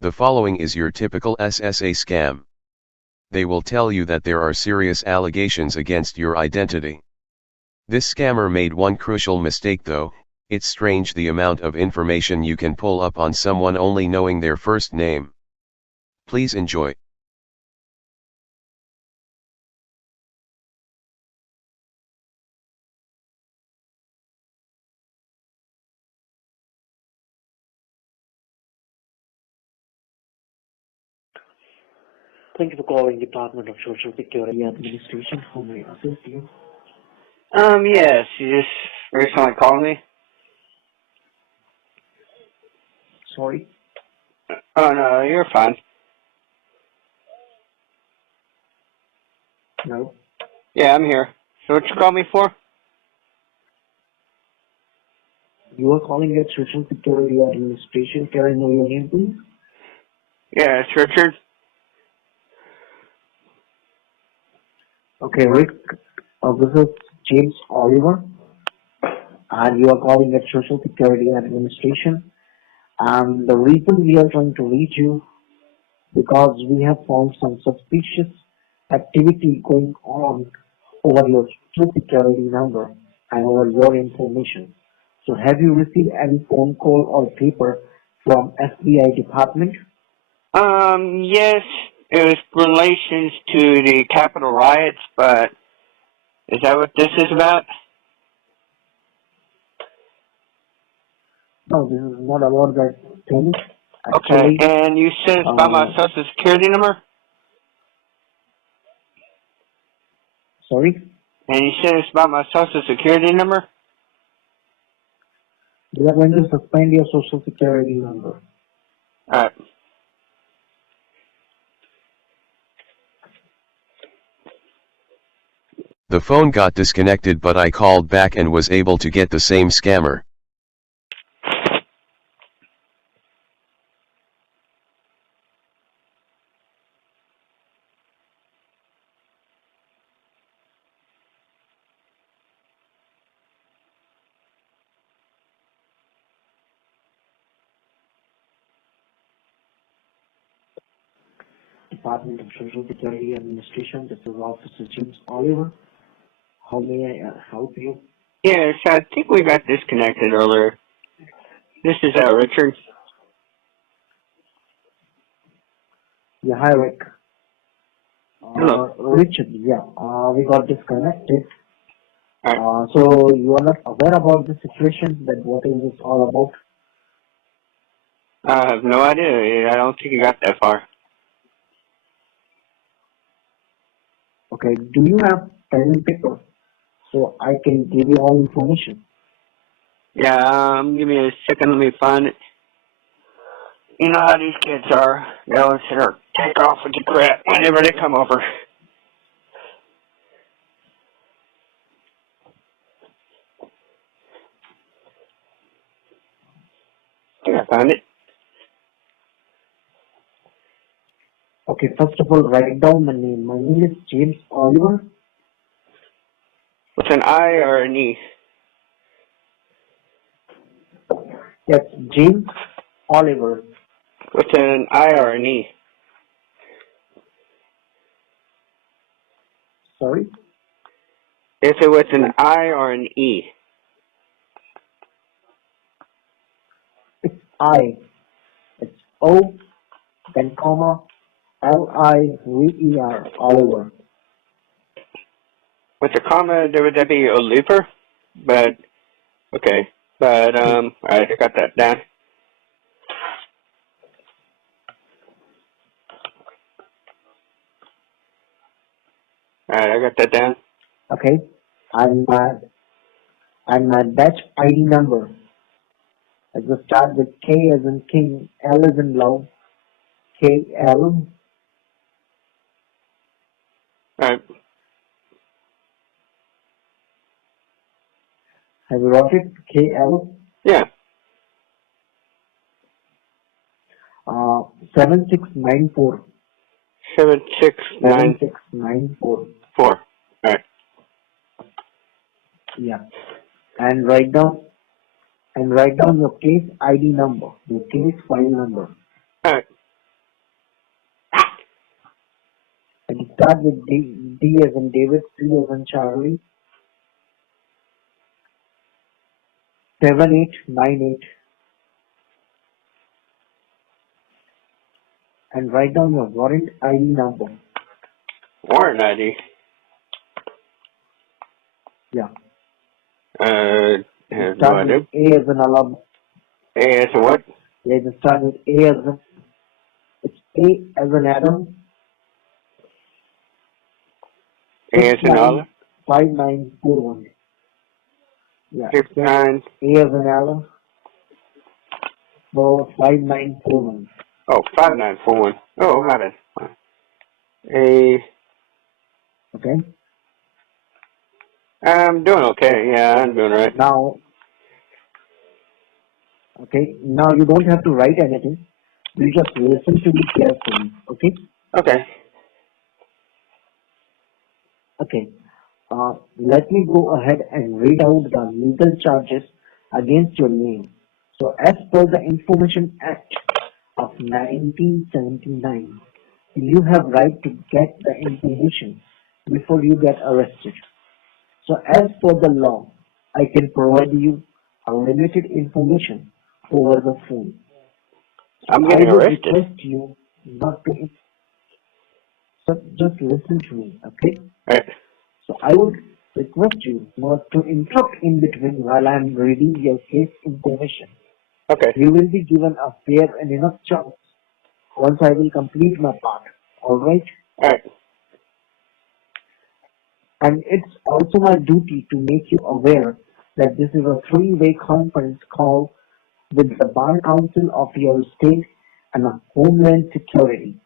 The following is your typical SSA scam. They will tell you that there are serious allegations against your identity. This scammer made one crucial mistake though. It's strange the amount of information you can pull up on someone only knowing their first name. Please enjoy. Thank you for calling Department of Social Security Administration. How may I assist you? Yes, you just recently called me. Sorry? Oh, no, you're fine. No. Yeah, I'm here. So what you called me for? You are calling at Social Security Administration. Can I know your name, please? Yeah, it's Richard. Okay, Rick. This is James Oliver. And you are calling at Social Security Administration. And the reason we are trying to reach you because we have found some suspicious activity going on over your Social Security number and over your information. So have you received any phone call or paper from FBI department? Yes, it was relations to the Capitol riots, but is that what this is about? No, this is not about that thing. Okay, Actually, and you said it's about my Social Security number? sorry, And you said it's about my Social Security number? we are going to suspend your Social Security number. Alright. The phone got disconnected, but I called back and was able to get the same scammer. Department of Social Security Administration, this is Officer James Oliver. How may I help you? Yes, I think we got disconnected earlier. This is, Richard. Yeah, hi Rick. Hello. Richard, yeah, we got disconnected. Alright. So you are not aware about the situation, that what is this all about? I have no idea. I don't think you got that far. Okay, do you have pen and paper so I can give you all information? Yeah, give me a second, let me find it. You know how these kids are. They always take off with the crap whenever they come over. I think I found it. Okay, first of all, write down my name. My name is James Oliver. With an I or an E? Yes, James Oliver. With an I or an E? Sorry? Is it with an I or an E? It's I. It's O, then comma, Liver, Oliver. With a comma, would that be Oliver? But, okay. But, alright, I got that down. Alright, I got that down. Okay, and my batch ID number. It will start with K as in King, L as in Love, KL. Alright. Have you wrote it? KL. Yeah. 7694. 7694. Alright. Yeah. And write down your case ID number, your case file number. Alright. start with D, D as in David, C as in Charlie, 7898, and write down your warrant ID number. Warrant ID. Yeah. Has no Start idea. with A as in alarm. A as a what? Yeah, just start with A as in, it's A as in Adam, A as in Olive. 595941. Yeah, 69. A as in Alan, 5941. Oh, 5941. Oh, my bad. A. Okay? I'm doing okay. Yeah, I'm doing right. Now, okay, now you don't have to write anything. You just listen to me carefully. Okay? Okay. Okay. Let me go ahead and read out the legal charges against your name. So, as per the Information Act of 1979, you have right to get the information before you get arrested. So, as per the law, I can provide you unlimited information over the phone. I'm I getting would arrested. request you not to. So just listen to me, okay? Right. So I would request you not to interrupt in between while I'm reading your case information. Okay. You will be given a fair and enough chance once I will complete my part. Alright? Alright. And it's also my duty to make you aware that this is a three-way conference call with the Bar Council of your state and a Homeland Security.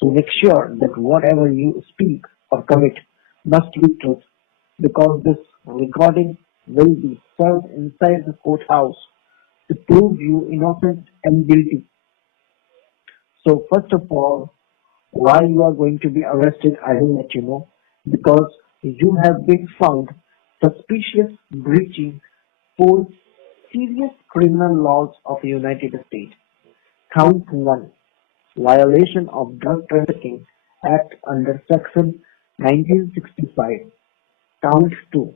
So make sure that whatever you speak or commit must be truth, because this recording will be served inside the courthouse to prove you innocent and guilty. So first of all, why you are going to be arrested, I will let you know, because you have been found suspicious breaching four serious criminal laws of the United States. Count 1, violation of Drug Trafficking Act under Section 1965. Count 2,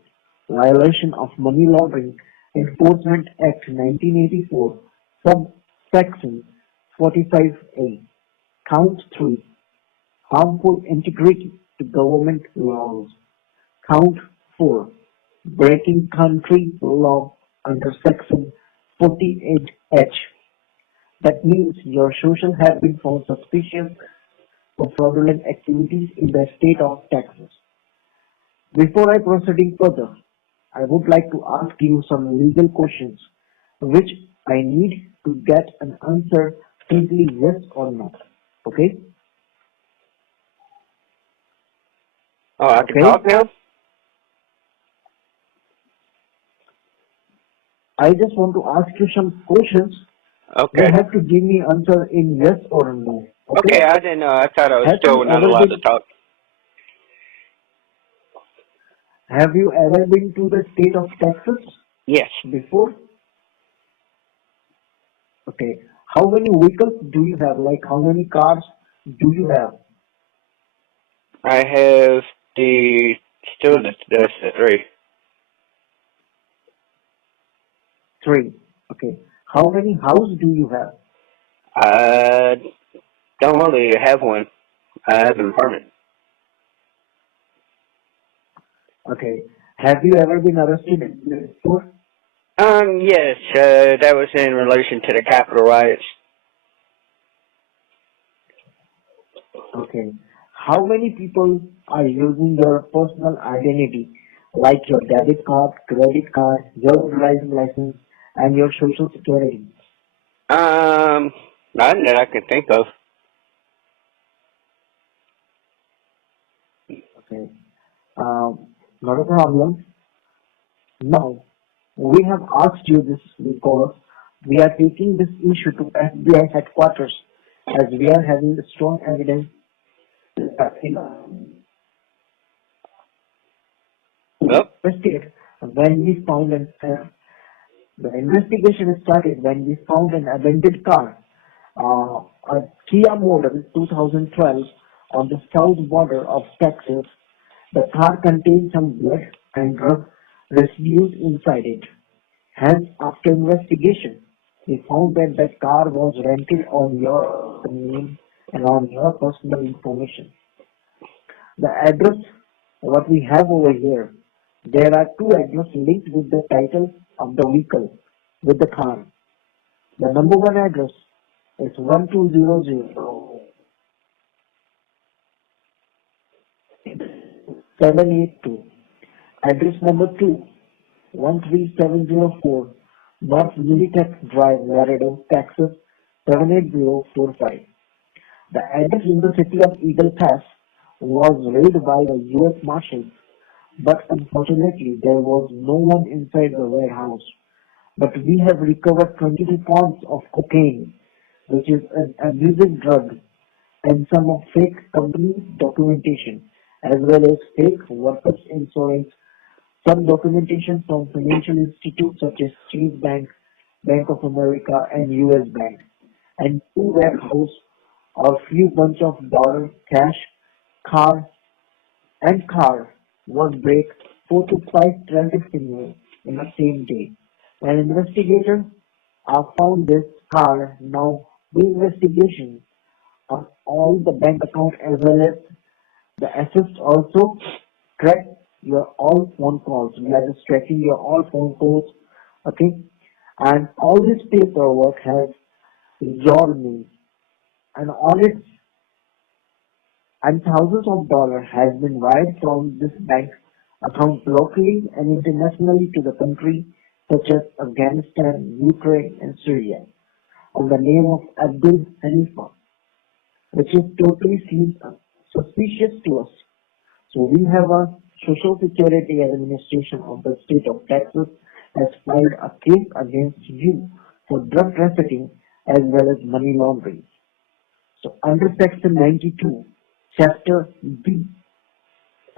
violation of Money Laundering Enforcement Act 1984, subsection 45A. Count 3, harmful integrity to government laws. Count 4, breaking country law under Section 48H. That means your social has been found suspicious of fraudulent activities in the state of Texas. Before I proceeding further, I would like to ask you some legal questions which I need to get an answer simply yes or no. Okay? Oh, I can Okay? talk now? I just want to ask you some questions. Okay. You have to give me answer in yes or no. Okay, I didn't know. I thought I was Have still you not ever allowed to been talk. have you ever been to the state of Texas Yes. before? Okay. How many vehicles do you have? Like how many cars do you have? I have still the 3. 3. Okay. How many houses do you have? I don't really have one. I have an apartment. Okay. Have you ever been arrested before? Yes, that was in relation to the Capitol riots. Okay. How many people are using your personal identity, like your debit card, credit card, your driving license, and your social security? None that I can think of. Okay. Not a problem. Now, we have asked you this because we are taking this issue to FBI headquarters as we are having strong evidence that Nope. investigate when we found the investigation started when we found an abandoned car, a Kia model 2012 on the south border of Texas. The car contained some blood and drug residues inside it. Hence, after investigation, we found that that car was rented on your name and on your personal information. The address, what we have over here, there are two addresses linked with the title of the vehicle with the car. The number one address is 1200 782. Address number two, 13704 North Unitech Drive, Laredo, Texas 78045. The address in the city of Eagle Pass was raided by the U.S. Marshals, but unfortunately there was no one inside the warehouse. But we have recovered 22 pounds of cocaine, which is an abusive drug, and some of fake company documentation, as well as fake workers' insurance, some documentation from financial institutes such as Chase Bank, Bank of America, and U.S. Bank, and two warehouse or few bunch of dollar cash, car, and car was break 4 to 5 traffic signals in the same day. An investigator found this car. Now the investigation on all the bank account as well as the assets also track your all phone calls. We are just tracking your all phone calls, okay? And all this paperwork has your name and all its and thousands of dollars has been wired from this bank account locally and internationally to the country such as Afghanistan, Ukraine, and Syria on the name of Abdul Hanifa, which is totally seems suspicious to us. So we have a Social Security Administration of the state of Texas has filed a case against you for drug trafficking as well as money laundering. So under Section 92, Chapter B,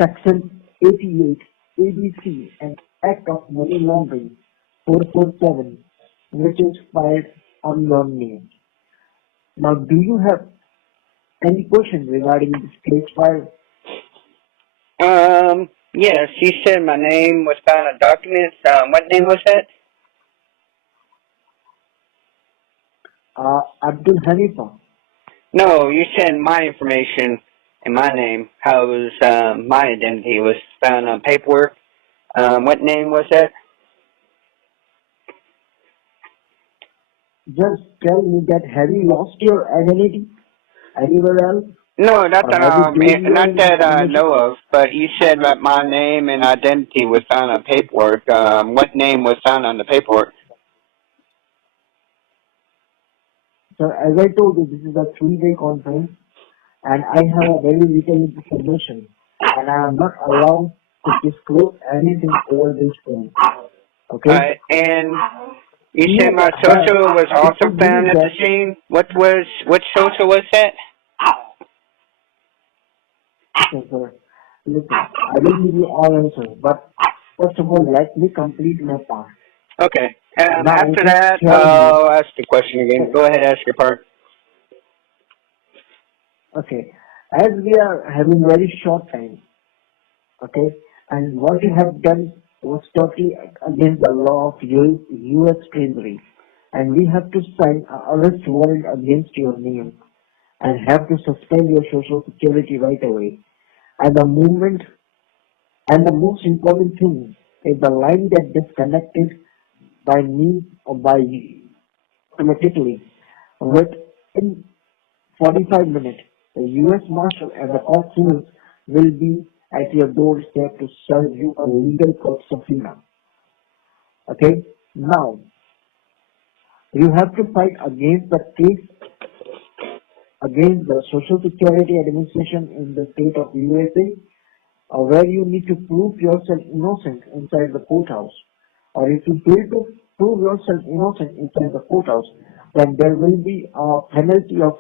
Section 88, ABC, and Act of Money Laundering 447, which is filed on your name. Now, do you have any questions regarding this case file? Yes, you said my name was found on documents. What name was that? Abdul Hanifa. No, you said my information and my name. How it was, my identity was found on paperwork. What name was that? Just tell me that have you lost your identity anywhere else? No, not Or that have you gave your not that I information? know of. But you said that my name and identity was found on paperwork. What name was found on the paperwork? So as I told you, this is a 3-day conference and I have a very little information and I am not allowed to disclose anything over this phone. Okay? And you said You my have social was to also believe found at the that. scene. What social was that? Okay, sir. Listen, I will give you all answers, but first of all, let me complete my part. Okay. Now, After just that, tell me. I'll ask the question again. Go ahead, ask your part. Okay, as we are having very short time, okay, and what you have done was totally against the law of U.S. Treasury, and we have to sign an arrest warrant against your name and have to suspend your Social Security right away. And the movement and the most important thing is the line that disconnected by me or by you automatically within 45 minutes. The U.S. Marshal and the consuls will be at your doorstep to serve you a legal court subpoena. Okay? Now, you have to fight against the case against the Social Security Administration in the state of USA, where you need to prove yourself innocent inside the courthouse. Or if you fail to prove yourself innocent inside the courthouse, then there will be a penalty of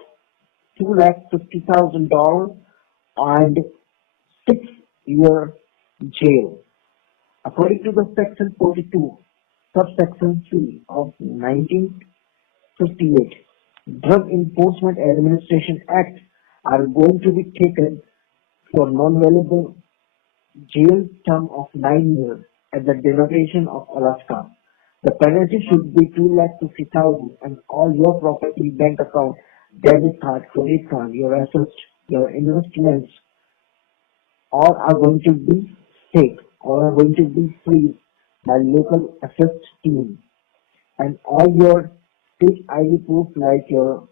$250,000 and 6-year jail. According to the Section 42, subsection 3 of 1958, Drug Enforcement Administration Act are going to be taken for non-valuable jail term of 9 years at the delegation of Alaska. The penalty should be 2,50,000 and all your property, bank account, debit card, credit card, your assets, your investments, all are going to be safe, all are going to be freed by local assist team. And all your state ID proof like your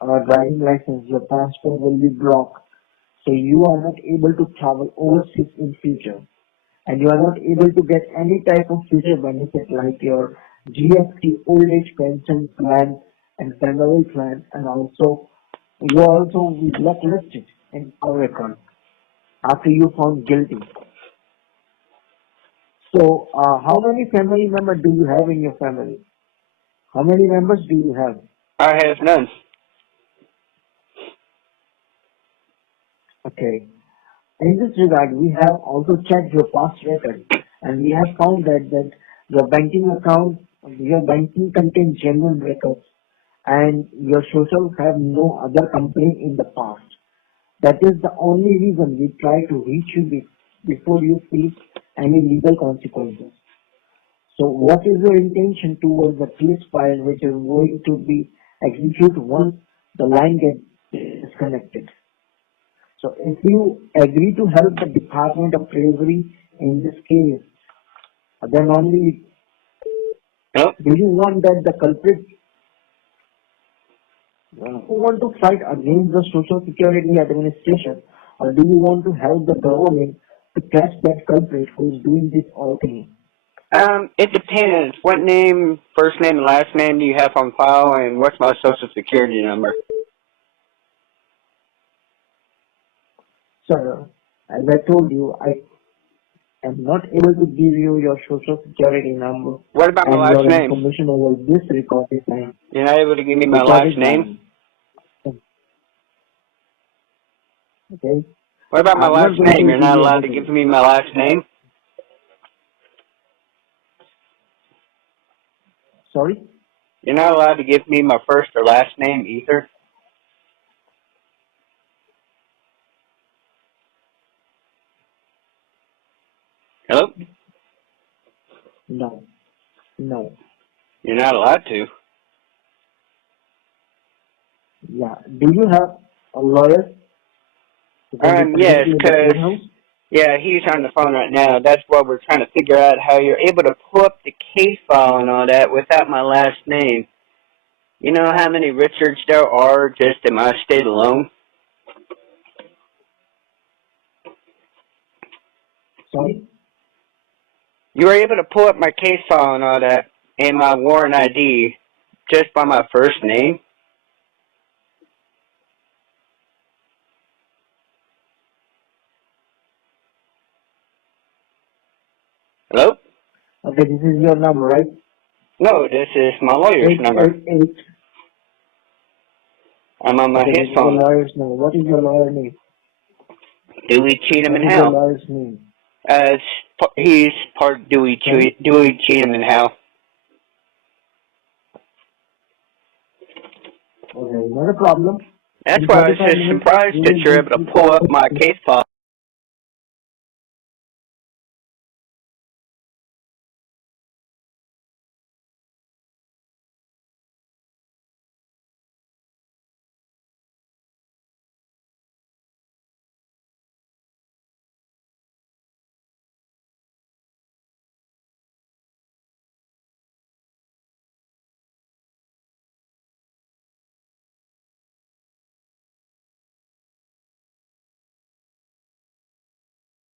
driving license, your passport will be blocked. So you are not able to travel overseas in future. And you are not able to get any type of future benefit like your GFT old age pension plan and family plan, and also you are also blacklisted in our record after you found guilty. So how many family members do you have in your family? How many members do you have? I have none. Okay. In this regard, we have also checked your past record, and we have found that your banking account, your banking contains genuine records, and your social have no other complaint in the past. That is the only reason we try to reach you before you face any legal consequences. So what is your intention towards the case file which is going to be executed once the line gets disconnected? So if you agree to help the Department of Treasury in this case, then only Nope. do you want that the culprit who want to fight against the Social Security Administration, or do you want to help the government to catch that culprit who is doing this all thing? It depends. What name, first name and last name do you have on file, and what's my social security number? Sir, as I told you, I am not able to give you your Social Security number What about my and last your name? information over this recorded line. You're not able to give me my Recorded last name? line. Okay. What about my I'm not last going name? to You're give not you allowed to anything. give me my last name? Sorry? You're not allowed to give me my first or last name either? Hello? No. No. You're not allowed to. Yeah. Do you have a lawyer who can represent Yes, you in the 'cause courthouse? yeah, he's on the phone right now. That's why we're trying to figure out how you're able to pull up the case file and all that without my last name. You know how many Richards there are just in my state alone? Sorry? You were able to pull up my case file and all that and my warrant ID just by my first name? Hello? Okay, this is your number, right? No, this is my lawyer's number. 888. I'm on Okay, his this is your phone. lawyer's number. What is your lawyer name? Dewey Cheatham What and is your Howe. lawyer's name? He's part of Dewey Cheatham and Howe. Okay, not a problem. That's In why I was 45 just minutes, surprised we that will you're reach able to you pull out. up my case file.